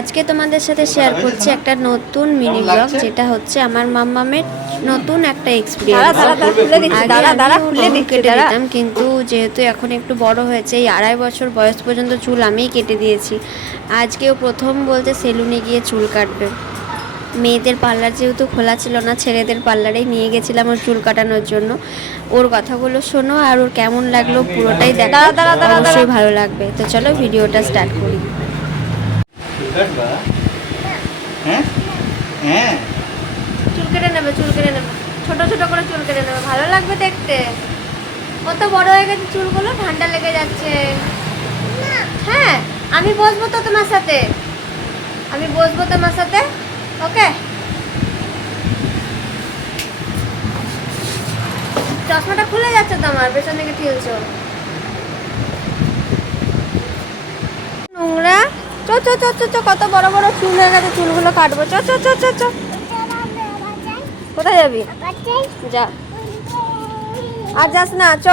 আজকে তোমাদের সাথে শেয়ার করছি একটা নতুন মিনি ব্লগ যেটা হচ্ছে আমার মাম্মামের নতুন একটা এক্সপিরিয়েন্স দাঁড়া, দাঁড়া, খুলে দিচ্ছি, দাঁড়া, দাঁড়া, খুলে দিচ্ছি, কেটে। দিতাম কিন্তু যেহেতু এখন একটু বড় হয়েছে এই আড়াই বছর বয়স পর্যন্ত চুল আমিই কেটে দিয়েছি। আজকেও প্রথম বলতে সেলুনে গিয়ে চুল কাটবে। মেয়েদের পার্লার যেহেতু খোলা ছিল না ছেলেদের পার্লারেই নিয়ে গেছিলাম ওর চুল কাটানোর জন্য। ওর কথাগুলো শোনো আর ওর কেমন লাগল পুরোটাই দেখো। অবশ্যই ভালো লাগবে। তো চলো ভিডিওটা স্টার্ট করি। কাটবা হ্যাঁ? হ্যাঁ। চুল কেটে নেবে চুল কেটে নেবে। ছোট ছোট করে চুল কেটে নেবে। ভালো লাগবে দেখতে। কত বড় হয়ে গেছে চুলগুলো ঠান্ডা লেগে যাচ্ছে। হ্যাঁ আমি বসবো তো তোমার সাথে। আমি বসবো তোমার সাথে ওকে? চশমাটা খুলে যাচ্ছে তোমার পেছন দিকে ঠিলছো। নোংরা। চ চ চ চ চ, কত বড় বড় চুল হয়ে গেছে, চুলগুলো কাটবো। চ চ চ চ চ। কোথায় যাবি? যা। আর যাস না, চ।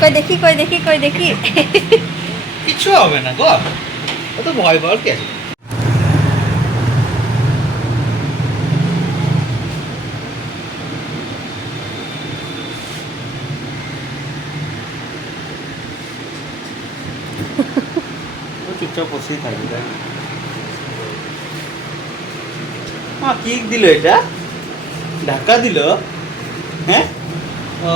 কই দেখি কই দেখি কই দেখি। কিছু হবে না গো। অত ভয় পাওয়ার কি চুপচাপ বসেই থাকবে মা কি দিল এটা ধাক্কা দিল হ্যাঁ ও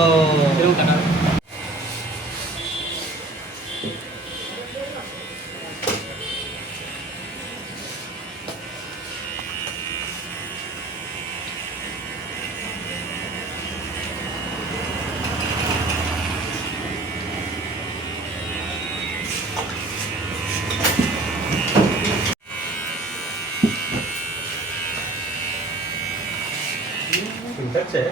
ঠিক আছে।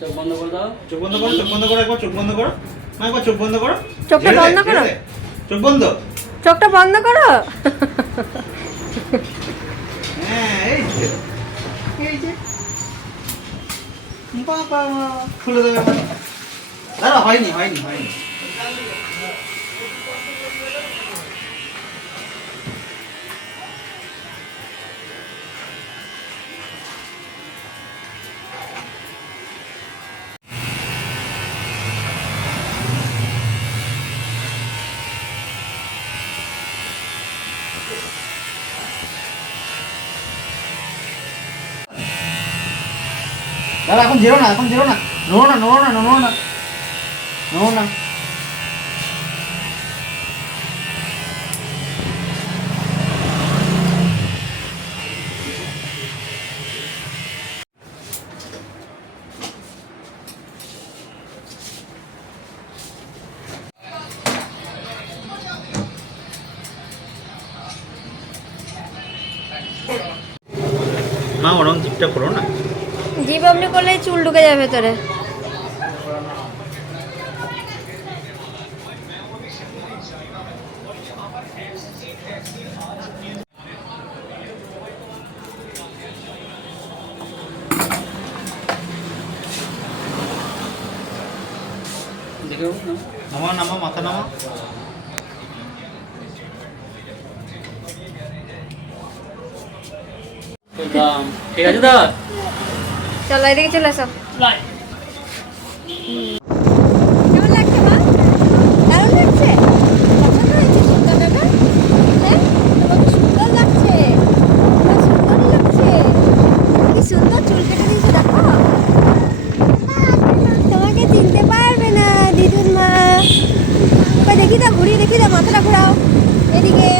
চোখ বন্ধ করে দাও। চোখ বন্ধ করো চোখ বন্ধ করো একবার চোখ বন্ধ করো। মা একবার চোখ বন্ধ করো। চোখটা বন্ধ করো। চোখ বন্ধ। চোখটা বন্ধ করো। হ্যাঁ এই যে। এই যে। বাবা খুলে দেবে। দাঁড়া হয়নি হয়নি হয়নি। দাঁড়া এখন যেরো না এখন যেরো না নোড়ো না নোড়ো না নোড়ো না নোড়ো না মা ওরম জিপটা করো না। জিভ অমনি করলে চুল ঢুকে যাবে ভেতরে। দেখে নামা নামা মাথা নামা। ঠিক আছে দা চলো এদিকে চলে আসো। কেমন লাগছে মা? দারুণ লাগছে? সুন্দর ব্যাপার? হ্যাঁ? তোমাকে সুন্দর লাগছে। সুন্দর লাগছে। কি সুন্দর চুল কেটে দেখো। তোমাকে চিনতে পারবে না দিদুর মা। কই দেখি দাও ঘুরিয়ে দেখি দাও মাথাটা ঘোরাও। এদিকে।